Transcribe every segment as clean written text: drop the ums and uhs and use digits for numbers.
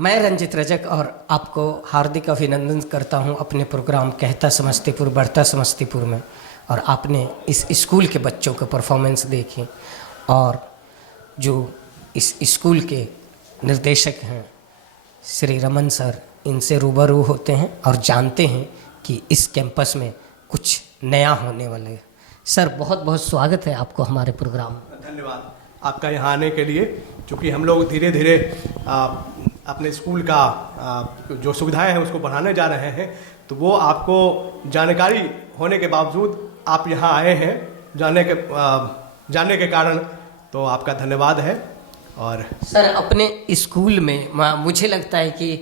मैं रंजित रजक और आपको हार्दिक अभिनंदन करता हूं अपने प्रोग्राम कहता समस्तीपुर बढ़ता समस्तीपुर में। और आपने इस स्कूल के बच्चों के परफॉर्मेंस देखी और जो इस स्कूल के निर्देशक हैं श्री रमन सर, इनसे रूबरू होते हैं और जानते हैं कि इस कैंपस में कुछ नया होने वाला है। सर बहुत बहुत स्वागत है आपको हमारे प्रोग्राम में। धन्यवाद आपका यहाँ आने के लिए। क्योंकि हम लोग धीरे धीरे अपने स्कूल का जो सुविधाएं हैं उसको बढ़ाने जा रहे हैं, तो वो आपको जानकारी होने के बावजूद आप यहाँ आए हैं जानने के कारण, तो आपका धन्यवाद है। और सर अपने स्कूल में मुझे लगता है कि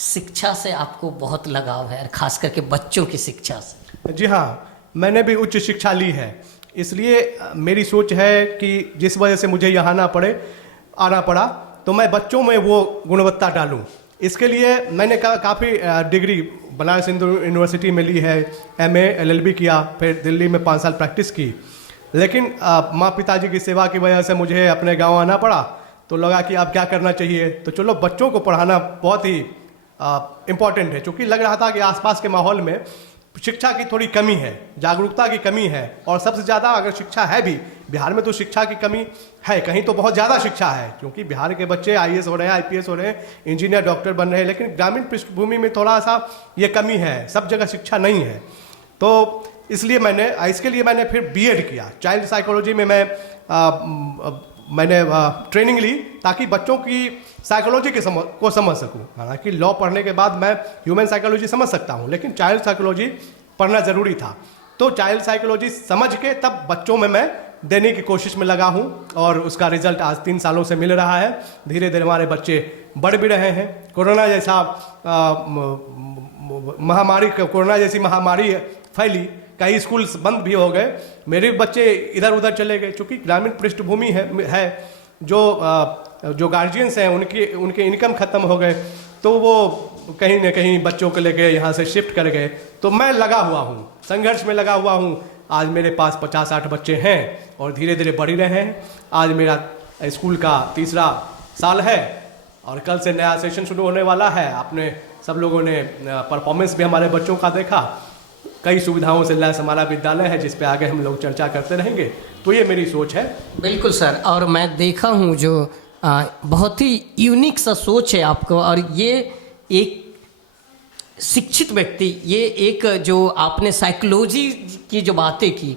शिक्षा से आपको बहुत लगाव है, खास करके बच्चों की शिक्षा से। जी हाँ, मैंने भी उच्च शिक्षा ली है, इसलिए मेरी सोच है कि जिस वजह से मुझे यहाँ आना पड़ा तो मैं बच्चों में वो गुणवत्ता डालूं। इसके लिए मैंने काफ़ी डिग्री बनारस हिंदू यूनिवर्सिटी में ली है, MA LLB किया, फिर दिल्ली में 5 साल प्रैक्टिस की। लेकिन माँ पिताजी की सेवा की वजह से मुझे अपने गांव आना पड़ा, तो लगा कि अब क्या करना चाहिए, तो चलो बच्चों को पढ़ाना बहुत ही इम्पॉर्टेंट है। क्योंकि लग रहा था कि आसपास के माहौल में शिक्षा की थोड़ी कमी है, जागरूकता की कमी है, और सबसे ज़्यादा अगर शिक्षा है भी बिहार में तो शिक्षा की कमी है, कहीं तो बहुत ज़्यादा शिक्षा है। क्योंकि बिहार के बच्चे IAS हो रहे हैं, IPS हो रहे हैं, इंजीनियर डॉक्टर बन रहे हैं, लेकिन ग्रामीण पृष्ठभूमि में थोड़ा सा ये कमी है, सब जगह शिक्षा नहीं है। तो इसलिए इसके लिए मैंने फिर BEd किया। चाइल्ड साइकोलॉजी में मैंने ट्रेनिंग ली ताकि बच्चों की साइकोलॉजी को समझ सकूं। हालांकि लॉ पढ़ने के बाद मैं ह्यूमन साइकोलॉजी समझ सकता हूं, लेकिन चाइल्ड साइकोलॉजी पढ़ना ज़रूरी था। तो चाइल्ड साइकोलॉजी समझ के तब बच्चों में मैं देने की कोशिश में लगा हूं, और उसका रिजल्ट आज 3 सालों से मिल रहा है। धीरे धीरे हमारे बच्चे बढ़ भी रहे हैं। कोरोना जैसी महामारी फैली, कई स्कूल बंद भी हो गए, मेरे बच्चे इधर उधर चले गए। चूँकि ग्रामीण पृष्ठभूमि है जो गार्जियंस हैं उनके इनकम ख़त्म हो गए, तो वो कहीं ना कहीं बच्चों को लेके यहाँ से शिफ्ट कर गए। तो मैं लगा हुआ हूँ, संघर्ष में लगा हुआ हूँ। आज मेरे पास 50-60 बच्चे हैं और धीरे धीरे बढ़ ही रहे हैं। आज मेरा स्कूल का 3रा साल है और कल से नया सेशन शुरू होने वाला है। आपने सब लोगों ने परफॉर्मेंस भी हमारे बच्चों का देखा। कई सुविधाओं से लैस हमारा विद्यालय है, जिस पे आगे हम लोग चर्चा करते रहेंगे। तो ये मेरी सोच है। बिल्कुल सर, और मैं देखा हूँ जो बहुत ही यूनिक सा सोच है आपको, और ये एक शिक्षित व्यक्ति, ये एक जो आपने साइकोलॉजी की जो बातें की,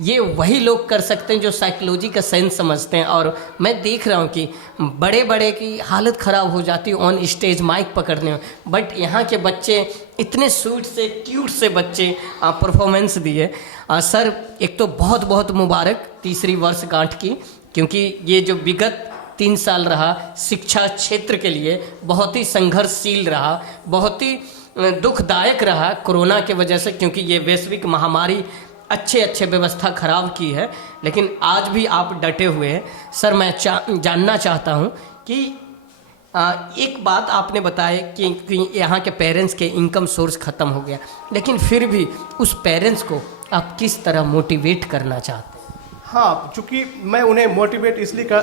ये वही लोग कर सकते हैं जो साइकोलॉजी का सेंस समझते हैं। और मैं देख रहा हूँ कि बड़े बड़े की हालत ख़राब हो जाती है ऑन स्टेज माइक पकड़ने में, बट यहाँ के बच्चे इतने स्वीट से क्यूट से बच्चे परफॉर्मेंस दिए। सर एक तो बहुत बहुत मुबारक 3री वर्षगांठ की, क्योंकि ये जो विगत 3 साल रहा शिक्षा क्षेत्र के लिए बहुत ही संघर्षशील रहा, बहुत ही दुखदायक रहा कोरोना के वजह से, क्योंकि ये वैश्विक महामारी अच्छे व्यवस्था खराब की है, लेकिन आज भी आप डटे हुए हैं। सर मैं जानना चाहता हूं कि एक बात आपने बताया कि यहाँ के पेरेंट्स के इनकम सोर्स ख़त्म हो गया, लेकिन फिर भी उस पेरेंट्स को आप किस तरह मोटिवेट करना चाहते हैं? हाँ, चूँकि मैं उन्हें मोटिवेट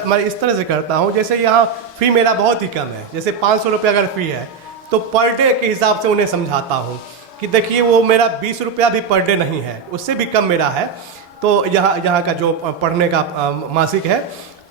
मैं इस तरह से करता हूँ, जैसे यहाँ फ़ी मेरा बहुत ही कम है। जैसे 500 रुपये अगर फ़ी है तो पर डे के हिसाब से उन्हें समझाता हूँ कि देखिए वो मेरा 20 रुपया भी पर डे नहीं है, उससे भी कम मेरा है। तो यहाँ का जो पढ़ने का मासिक है,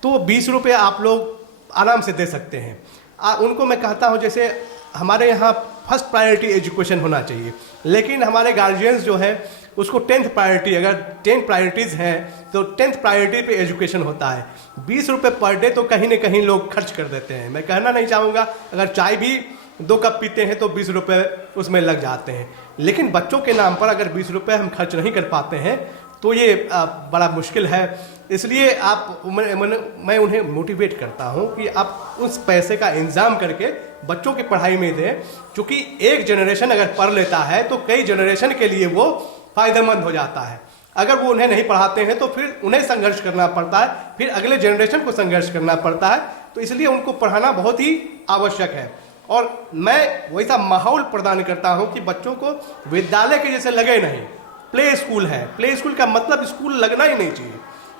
तो 20 रुपये आप लोग आराम से दे सकते हैं। उनको मैं कहता हूँ जैसे हमारे यहाँ फर्स्ट प्रायोरिटी एजुकेशन होना चाहिए, लेकिन हमारे गार्जियंस जो है उसको 10th प्रायोरिटी, अगर 10 प्रायोरिटीज़ हैं तो 10th प्रायोरिटी पे एजुकेशन होता है। 20 रुपये पर डे तो कहीं ना कहीं लोग खर्च कर देते हैं। मैं कहना नहीं चाहूँगा, अगर चाय भी 2 कप पीते हैं तो 20 रुपये उसमें लग जाते हैं, लेकिन बच्चों के नाम पर अगर 20 रुपये हम खर्च नहीं कर पाते हैं तो ये बड़ा मुश्किल है। इसलिए मैं उन्हें मोटिवेट करता हूँ कि आप उस पैसे का इंतज़ाम करके बच्चों की पढ़ाई में दें। क्योंकि एक जनरेशन अगर पढ़ लेता है तो कई जनरेशन के लिए वो फ़ायदेमंद हो जाता है। अगर वो उन्हें नहीं पढ़ाते हैं तो फिर उन्हें संघर्ष करना पड़ता है, फिर अगले जनरेशन को संघर्ष करना पड़ता है। तो इसलिए उनको पढ़ाना बहुत ही आवश्यक है, और मैं वैसा माहौल प्रदान करता हूं कि बच्चों को विद्यालय के जैसे लगे नहीं। प्ले स्कूल है, प्ले स्कूल का मतलब स्कूल लगना ही नहीं चाहिए।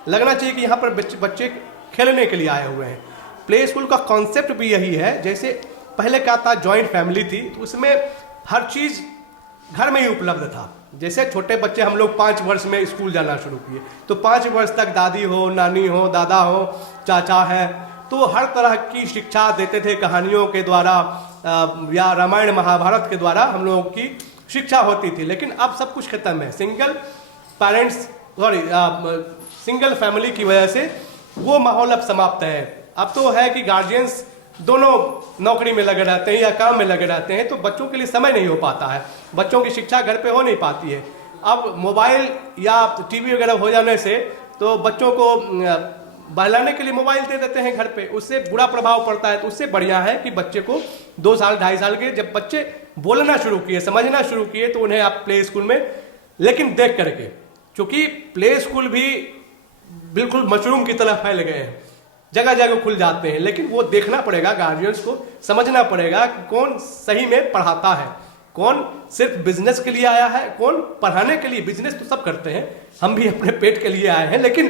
लगना चाहिए कि यहाँ पर बच्चे खेलने के लिए आए हुए हैं। प्ले स्कूल का कॉन्सेप्ट भी यही है, जैसे पहले क्या था, जॉइंट फैमिली थी, तो उसमें हर चीज़ घर में ही उपलब्ध था। जैसे छोटे बच्चे हम लोग 5 वर्ष में स्कूल जाना शुरू किए, तो 5 वर्ष तक दादी हो, नानी हो, दादा हो, चाचा है, तो हर तरह की शिक्षा देते थे कहानियों के द्वारा या रामायण महाभारत के द्वारा हम लोगों की शिक्षा होती थी। लेकिन अब सब कुछ खत्म है, सिंगल फैमिली की वजह से वो माहौल अब समाप्त है। अब तो है कि गार्जियंस दोनों नौकरी में लगे रहते हैं या काम में लगे रहते हैं, तो बच्चों के लिए समय नहीं हो पाता है, बच्चों की शिक्षा घर पे हो नहीं पाती है। अब मोबाइल या टीवी वगैरह हो जाने से तो बच्चों को बहलाने के लिए मोबाइल दे देते हैं घर पे, उससे बुरा प्रभाव पड़ता है। तो उससे बढ़िया है कि बच्चे को 2 साल 2.5 साल के जब बच्चे बोलना शुरू किए, समझना शुरू किए, तो उन्हें आप प्ले स्कूल में, लेकिन देख करके, क्योंकि प्ले स्कूल भी बिल्कुल मशरूम की तरह फैल गए हैं, जगह जगह खुल जाते हैं, लेकिन वो देखना पड़ेगा, गार्जियंस को समझना पड़ेगा कि कौन सही में पढ़ाता है, कौन सिर्फ बिजनेस के लिए आया है, कौन पढ़ाने के लिए। बिजनेस तो सब करते हैं, हम भी अपने पेट के लिए आए हैं, लेकिन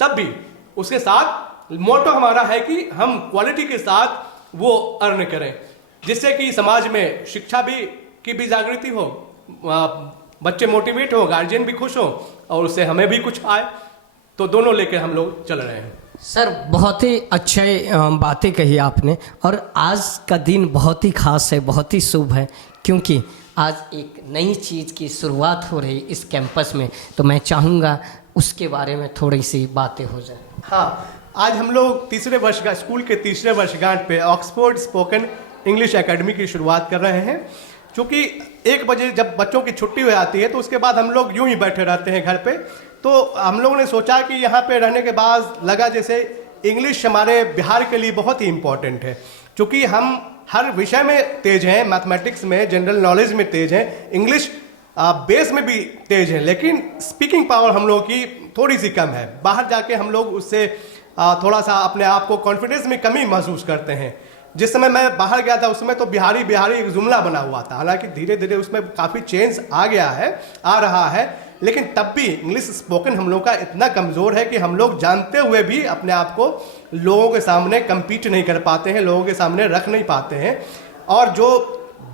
तब भी उसके साथ मोटो हमारा है कि हम क्वालिटी के साथ वो अर्न करें, जिससे कि समाज में शिक्षा की भी जागृति हो, बच्चे मोटिवेट हो, गार्जियन भी खुश हो और उससे हमें भी कुछ आए। तो दोनों लेकर हम लोग चल रहे हैं। सर बहुत ही अच्छे बातें कही आपने, और आज का दिन बहुत ही खास है, बहुत ही शुभ है, क्योंकि आज एक नई चीज़ की शुरुआत हो रही इस कैंपस में। तो मैं चाहूँगा उसके बारे में थोड़ी सी बातें हो जाए। हाँ, आज हम लोग स्कूल के तीसरे वर्षगांठ पे ऑक्सफोर्ड स्पोकन इंग्लिश एकेडमी की शुरुआत कर रहे हैं। क्योंकि 1 बजे जब बच्चों की छुट्टी हो जाती है, तो उसके बाद हम लोग यूं ही बैठे रहते हैं घर पे, तो हम लोगों ने सोचा कि यहाँ पे रहने के बाद लगा जैसे इंग्लिश हमारे बिहार के लिए बहुत ही इम्पोर्टेंट है, क्योंकि हम हर विषय में तेज हैं, मैथमेटिक्स में, जनरल नॉलेज में तेज हैं, इंग्लिश बेस में भी तेज हैं, लेकिन स्पीकिंग पावर हम लोगों की थोड़ी सी कम है। बाहर जाके हम लोग उससे थोड़ा सा अपने आप को कॉन्फिडेंस में कमी महसूस करते हैं। जिस समय मैं बाहर गया था उसमें तो बिहारी एक जुमला बना हुआ था, हालांकि धीरे धीरे उसमें काफ़ी चेंज आ रहा है, लेकिन तब भी इंग्लिश स्पोकन हम लोग का इतना कमज़ोर है कि हम लोग जानते हुए भी अपने आप को लोगों के सामने कम्पीट नहीं कर पाते हैं, लोगों के सामने रख नहीं पाते हैं। और जो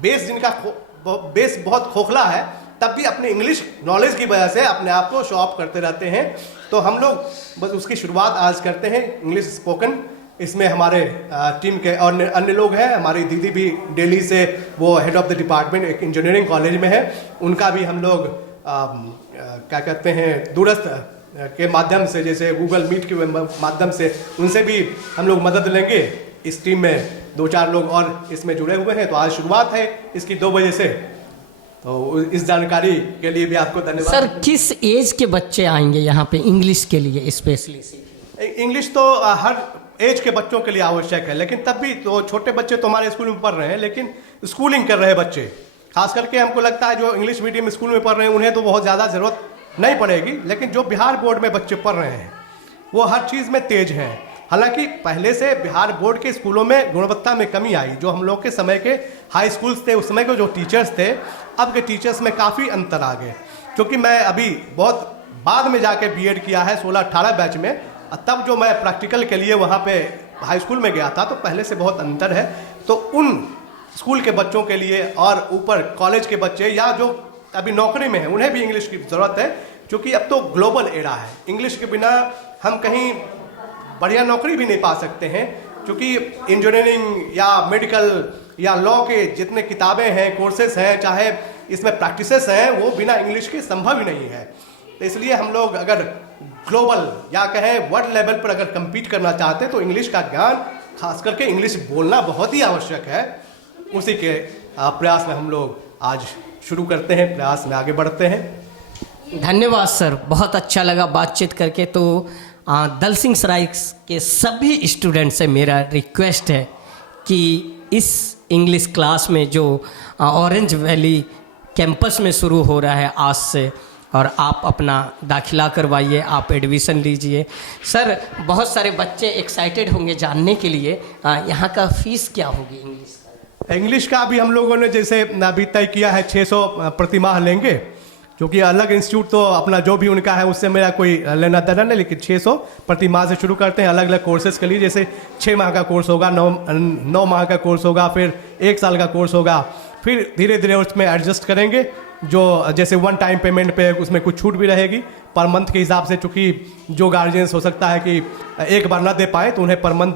जिनका बेस बहुत खोखला है, तब भी अपने इंग्लिश नॉलेज की वजह से अपने आप को शो ऑफ करते रहते हैं। तो हम लोग बस उसकी शुरुआत आज करते हैं, इंग्लिश स्पोकन। इसमें हमारे टीम के और अन्य लोग हैं, हमारी दीदी भी दिल्ली से, वो हेड ऑफ द डिपार्टमेंट एक इंजीनियरिंग कॉलेज में है, उनका भी हम लोग क्या कहते हैं दूरस्थ के माध्यम से, जैसे गूगल मीट के माध्यम से, उनसे भी हम लोग मदद लेंगे। इस टीम में 2-4 लोग और इसमें जुड़े हुए हैं। तो आज शुरुआत है इसकी 2 बजे से। तो इस जानकारी के लिए भी आपको धन्यवाद। सर किस एज के बच्चे आएंगे यहाँ पे इंग्लिश के लिए स्पेशली? इंग्लिश तो हर एज के बच्चों के लिए आवश्यक है, लेकिन तब भी तो छोटे बच्चे तो हमारे स्कूल में पढ़ रहे हैं, लेकिन स्कूलिंग कर रहे बच्चे, खास करके हमको लगता है जो इंग्लिश मीडियम स्कूल में पढ़ रहे हैं उन्हें तो बहुत ज़्यादा ज़रूरत नहीं पड़ेगी, लेकिन जो बिहार बोर्ड में बच्चे पढ़ रहे हैं वो हर चीज़ में तेज हैं। हालांकि पहले से बिहार बोर्ड के स्कूलों में गुणवत्ता में कमी आई। जो हम लोग के समय के हाई स्कूल्स थे, उस समय के जो टीचर्स थे, अब के टीचर्स में काफ़ी अंतर आ गए। क्योंकि मैं अभी बहुत बाद में जाके बीएड किया है 16-18 बैच में, तब जो मैं प्रैक्टिकल के लिए वहाँ पे हाई स्कूल में गया था, तो पहले से बहुत अंतर है। तो उन स्कूल के बच्चों के लिए और ऊपर कॉलेज के बच्चे या जो अभी नौकरी में हैं, उन्हें भी इंग्लिश की ज़रूरत है, क्योंकि अब तो ग्लोबल एरा है। इंग्लिश के बिना हम कहीं बढ़िया नौकरी भी नहीं पा सकते हैं, क्योंकि इंजीनियरिंग या मेडिकल या लॉ के जितने किताबें हैं, कोर्सेस हैं, चाहे इसमें प्रैक्टिसेस हैं, वो बिना इंग्लिश के संभव ही नहीं है। तो इसलिए हम लोग अगर ग्लोबल या कहें वर्ल्ड लेवल पर अगर कम्पीट करना चाहते हैं, तो इंग्लिश का ज्ञान, खास करके इंग्लिश बोलना बहुत ही आवश्यक है। उसी के प्रयास में हम लोग आज शुरू करते हैं, प्रयास में आगे बढ़ते हैं। धन्यवाद सर, बहुत अच्छा लगा बातचीत करके। तो दल सिंह सराय के सभी स्टूडेंट से मेरा रिक्वेस्ट है कि इस इंग्लिश क्लास में जो ऑरेंज वैली कैंपस में शुरू हो रहा है आज से, और आप अपना दाखिला करवाइए, आप एडमिशन लीजिए। सर बहुत सारे बच्चे एक्साइटेड होंगे जानने के लिए यहाँ का फीस क्या होगी इंग्लिश का? इंग्लिश का अभी हम लोगों ने जैसे अभी तय किया है 600 प्रति माह लेंगे। क्योंकि अलग इंस्टीट्यूट तो अपना जो भी उनका है उससे मेरा कोई लेना देना नहीं, लेकिन 600 प्रति माह से शुरू करते हैं अलग अलग कोर्सेज के लिए। जैसे 6 माह का कोर्स होगा, 9 माह का कोर्स होगा, फिर 1 साल का कोर्स होगा, फिर धीरे धीरे उसमें एडजस्ट करेंगे। जो जैसे वन टाइम पेमेंट पे उसमें कुछ छूट भी रहेगी पर मंथ के हिसाब से, चूँकि जो गार्जियंस हो सकता है कि एक बार ना दे पाए तो उन्हें पर मंथ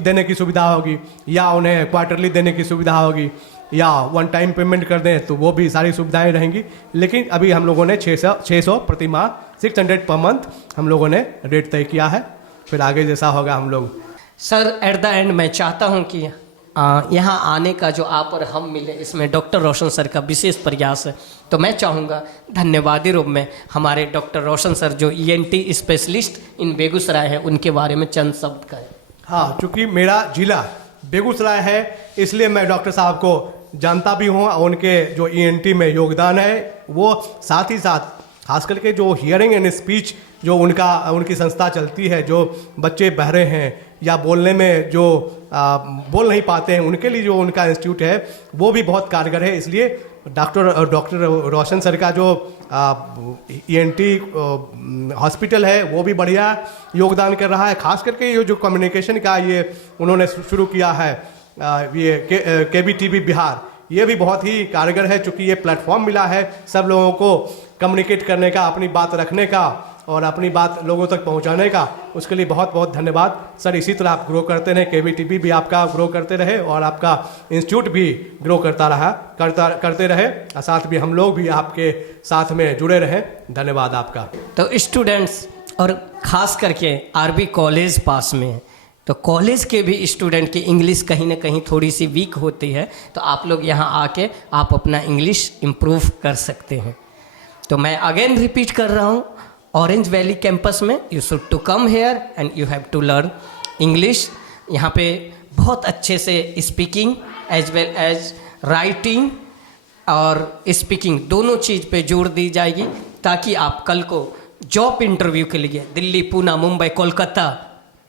देने की सुविधा होगी, या उन्हें क्वार्टरली देने की सुविधा होगी, या वन टाइम पेमेंट कर दें तो वो भी सारी सुविधाएं रहेंगी। लेकिन अभी हम लोगों ने 600 प्रति माह 600 पर मंथ हम लोगों ने रेट तय किया है, फिर आगे जैसा होगा हम लोग। सर एट द एंड मैं चाहता हूं कि यहाँ आने का जो आप और हम मिले, इसमें डॉक्टर रोशन सर का विशेष प्रयास है। तो मैं चाहूँगा धन्यवादी रूप में हमारे डॉक्टर रोशन सर जो ENT स्पेशलिस्ट इन बेगूसराय है उनके बारे में चंद शब्द कहें। हाँ, चूँकि मेरा जिला बेगूसराय है इसलिए मैं डॉक्टर साहब को जानता भी हूँ, उनके जो ENT में योगदान है वो, साथ ही साथ खास करके जो हियरिंग एंड स्पीच जो उनकी संस्था चलती है, जो बच्चे बहरे हैं या बोलने में जो बोल नहीं पाते हैं उनके लिए जो उनका इंस्टीट्यूट है वो भी बहुत कारगर है। इसलिए डॉक्टर रोशन सर का जो ENT हॉस्पिटल है वो भी बढ़िया योगदान कर रहा है। खास करके ये जो कम्युनिकेशन का ये उन्होंने शुरू किया है ये KBTV बिहार, ये भी बहुत ही कारगर है, चूँकि ये प्लेटफॉर्म मिला है सब लोगों को कम्युनिकेट करने का, अपनी बात रखने का और अपनी बात लोगों तक पहुंचाने का। उसके लिए बहुत बहुत धन्यवाद सर। इसी तरह आप ग्रो करते रहे, KBTV भी आपका ग्रो करते रहे और आपका इंस्टीट्यूट भी ग्रो करते रहे, और साथ भी हम लोग भी आपके साथ में जुड़े रहें। धन्यवाद आपका। तो स्टूडेंट्स और ख़ास करके RB कॉलेज पास में है, तो कॉलेज के भी स्टूडेंट की इंग्लिश कहीं ना कहीं थोड़ी सी वीक होती है, तो आप लोग यहाँ आके आप अपना इंग्लिश इम्प्रूव कर सकते हैं। तो मैं अगेन रिपीट कर रहा हूँ, ऑरेंज वैली कैंपस में you should to come here and you have to learn English. यहाँ पे बहुत अच्छे से speaking as well as writing और स्पीकिंग दोनों चीज़ पे जोर दी जाएगी, ताकि आप कल को जॉब इंटरव्यू के लिए दिल्ली, पूना, मुंबई, कोलकाता,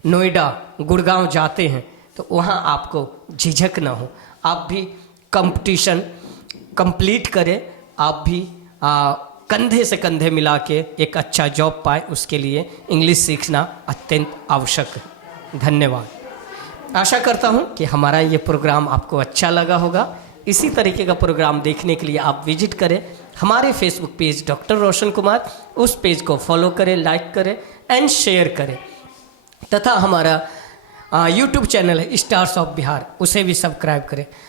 नोएडा, गुड़गांव जाते हैं तो वहाँ आपको झिझक ना हो। आप भी कंपटीशन कंप्लीट करें, आप भी कंधे से कंधे मिला के एक अच्छा जॉब पाए, उसके लिए इंग्लिश सीखना अत्यंत आवश्यक है। धन्यवाद। आशा करता हूँ कि हमारा ये प्रोग्राम आपको अच्छा लगा होगा। इसी तरीके का प्रोग्राम देखने के लिए आप विजिट करें हमारे Facebook page doctor Roshan Kumar, उस पेज को फॉलो करें, लाइक करें एंड शेयर करें, तथा हमारा यूट्यूब चैनल है स्टार्स ऑफ बिहार, उसे भी सब्सक्राइब करें।